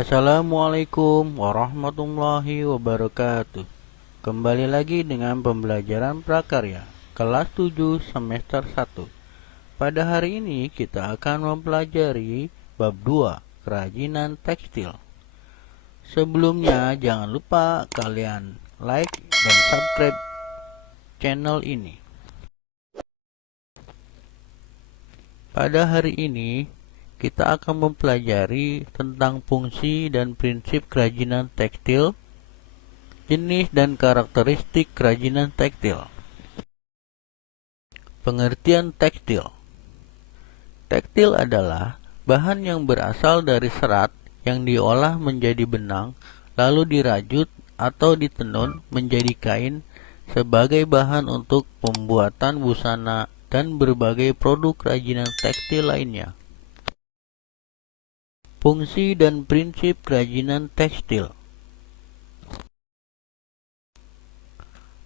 Assalamualaikum warahmatullahi wabarakatuh. Kembali lagi dengan pembelajaran prakarya kelas 7 semester 1. Pada hari ini kita akan mempelajari bab 2, kerajinan tekstil. Sebelumnya jangan lupa kalian like dan subscribe channel ini. Pada hari ini kita akan mempelajari tentang fungsi dan prinsip kerajinan tekstil, jenis dan karakteristik kerajinan tekstil. Pengertian tekstil. Tekstil adalah bahan yang berasal dari serat yang diolah menjadi benang, lalu dirajut atau ditenun menjadi kain sebagai bahan untuk pembuatan busana dan berbagai produk kerajinan tekstil lainnya. Fungsi dan prinsip kerajinan tekstil.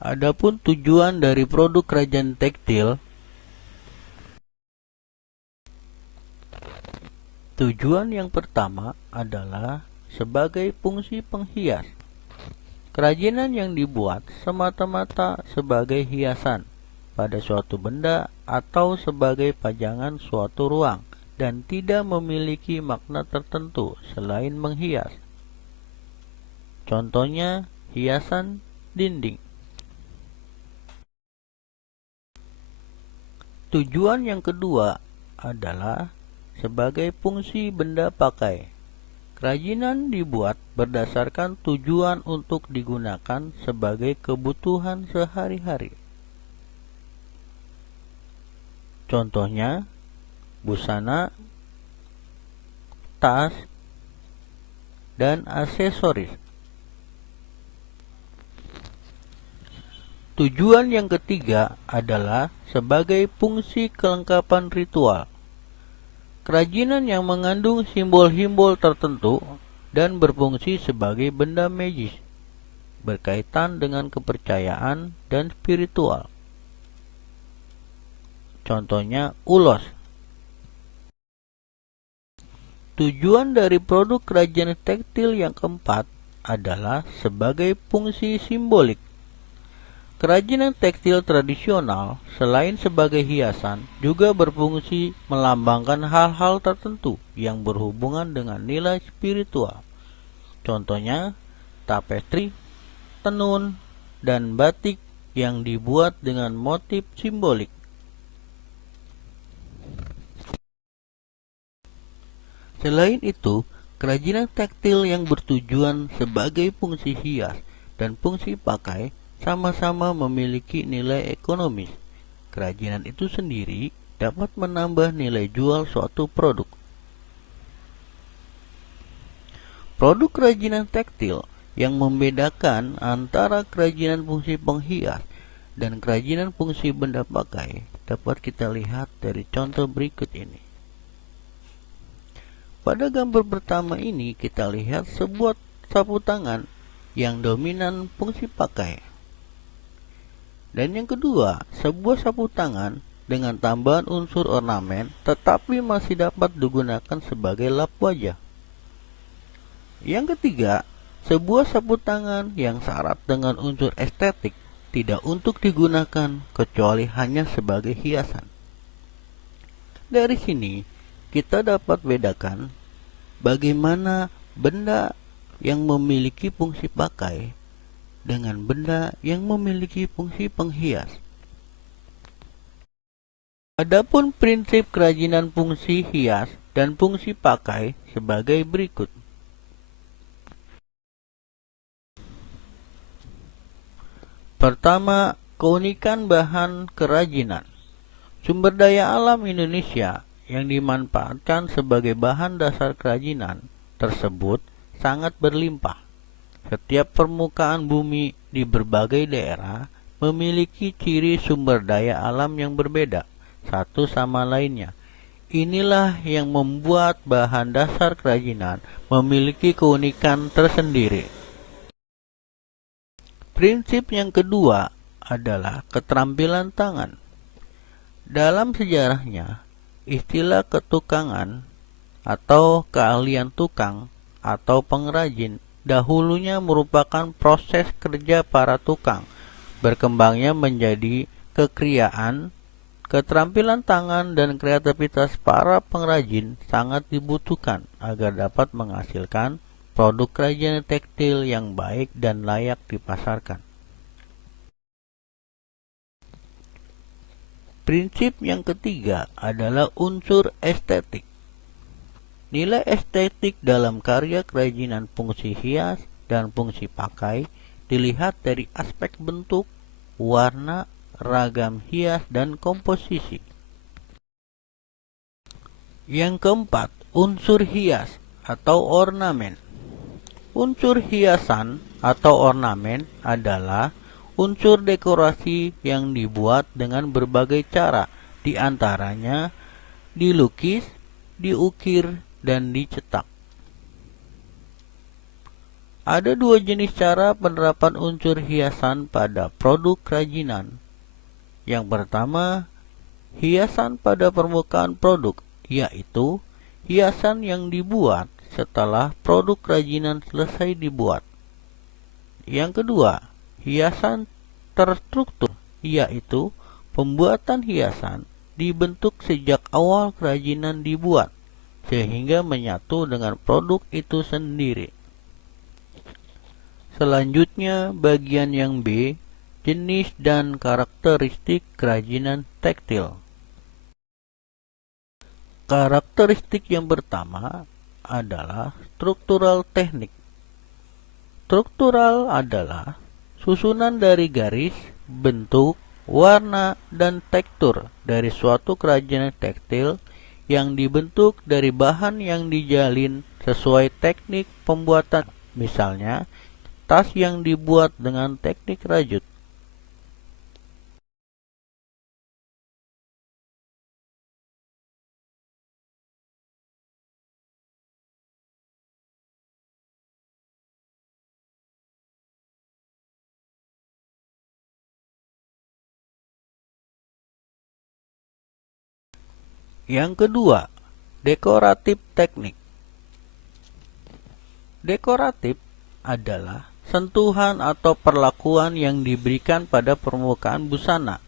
Adapun tujuan dari produk kerajinan tekstil. Tujuan yang pertama adalah sebagai fungsi penghias. Kerajinan yang dibuat semata-mata sebagai hiasan pada suatu benda atau sebagai pajangan suatu ruang dan tidak memiliki makna tertentu selain menghias. Contohnya, hiasan dinding. Tujuan yang kedua adalah sebagai fungsi benda pakai. Kerajinan dibuat berdasarkan tujuan untuk digunakan sebagai kebutuhan sehari-hari. Contohnya, busana, tas, dan aksesoris. Tujuan yang ketiga adalah sebagai fungsi kelengkapan ritual. Kerajinan yang mengandung simbol-simbol tertentu dan berfungsi sebagai benda magis, berkaitan dengan kepercayaan dan spiritual. Contohnya, ulos. Tujuan dari produk kerajinan tekstil yang keempat adalah sebagai fungsi simbolik. Kerajinan tekstil tradisional selain sebagai hiasan juga berfungsi melambangkan hal-hal tertentu yang berhubungan dengan nilai spiritual. Contohnya, tapestri, tenun, dan batik yang dibuat dengan motif simbolik. Selain itu, kerajinan tekstil yang bertujuan sebagai fungsi hias dan fungsi pakai sama-sama memiliki nilai ekonomis. Kerajinan itu sendiri dapat menambah nilai jual suatu produk. Produk kerajinan tekstil yang membedakan antara kerajinan fungsi penghias dan kerajinan fungsi benda pakai dapat kita lihat dari contoh berikut ini. Pada gambar pertama ini kita lihat sebuah sapu tangan yang dominan fungsi pakai. Dan yang kedua, sebuah sapu tangan dengan tambahan unsur ornamen tetapi masih dapat digunakan sebagai lap wajah. Yang ketiga, sebuah sapu tangan yang syarat dengan unsur estetik tidak untuk digunakan kecuali hanya sebagai hiasan. Dari sini kita dapat bedakan bagaimana benda yang memiliki fungsi pakai dengan benda yang memiliki fungsi penghias. Adapun prinsip kerajinan fungsi hias dan fungsi pakai sebagai berikut. Pertama, keunikan bahan kerajinan. Sumber daya alam Indonesia yang dimanfaatkan sebagai bahan dasar kerajinan tersebut sangat berlimpah. Setiap permukaan bumi di berbagai daerah memiliki ciri sumber daya alam yang berbeda satu sama lainnya. Inilah yang membuat bahan dasar kerajinan memiliki keunikan tersendiri. Prinsip yang kedua adalah keterampilan tangan. Dalam sejarahnya, istilah ketukangan atau keahlian tukang atau pengrajin dahulunya merupakan proses kerja para tukang. Berkembangnya menjadi kekriaan, keterampilan tangan dan kreativitas para pengrajin sangat dibutuhkan agar dapat menghasilkan produk kerajinan tekstil yang baik dan layak dipasarkan. Prinsip yang ketiga adalah unsur estetik. Nilai estetik dalam karya kerajinan fungsi hias dan fungsi pakai dilihat dari aspek bentuk, warna, ragam hias, dan komposisi. Yang keempat, unsur hias atau ornamen. Unsur hiasan atau ornamen adalah unsur dekorasi yang dibuat dengan berbagai cara, di antaranya dilukis, diukir, dan dicetak. Ada dua jenis cara penerapan unsur hiasan pada produk kerajinan. Yang pertama, hiasan pada permukaan produk, yaitu hiasan yang dibuat setelah produk kerajinan selesai dibuat. Yang kedua, hiasan terstruktur, yaitu pembuatan hiasan dibentuk sejak awal kerajinan dibuat, sehingga menyatu dengan produk itu sendiri. Selanjutnya, bagian yang B, jenis dan karakteristik kerajinan tekstil. Karakteristik yang pertama adalah struktural teknik. Struktural adalah susunan dari garis, bentuk, warna, dan tekstur dari suatu kerajinan tekstil yang dibentuk dari bahan yang dijalin sesuai teknik pembuatan. Misalnya, tas yang dibuat dengan teknik rajut. Yang kedua, dekoratif teknik. Dekoratif adalah sentuhan atau perlakuan yang diberikan pada permukaan busana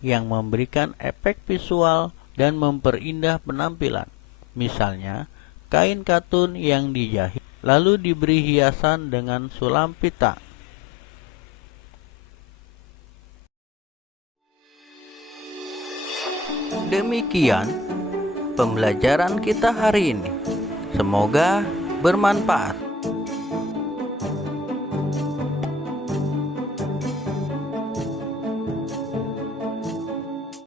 yang memberikan efek visual dan memperindah penampilan. Misalnya, kain katun yang dijahit lalu diberi hiasan dengan sulam pita. Demikian pembelajaran kita hari ini. Semoga bermanfaat.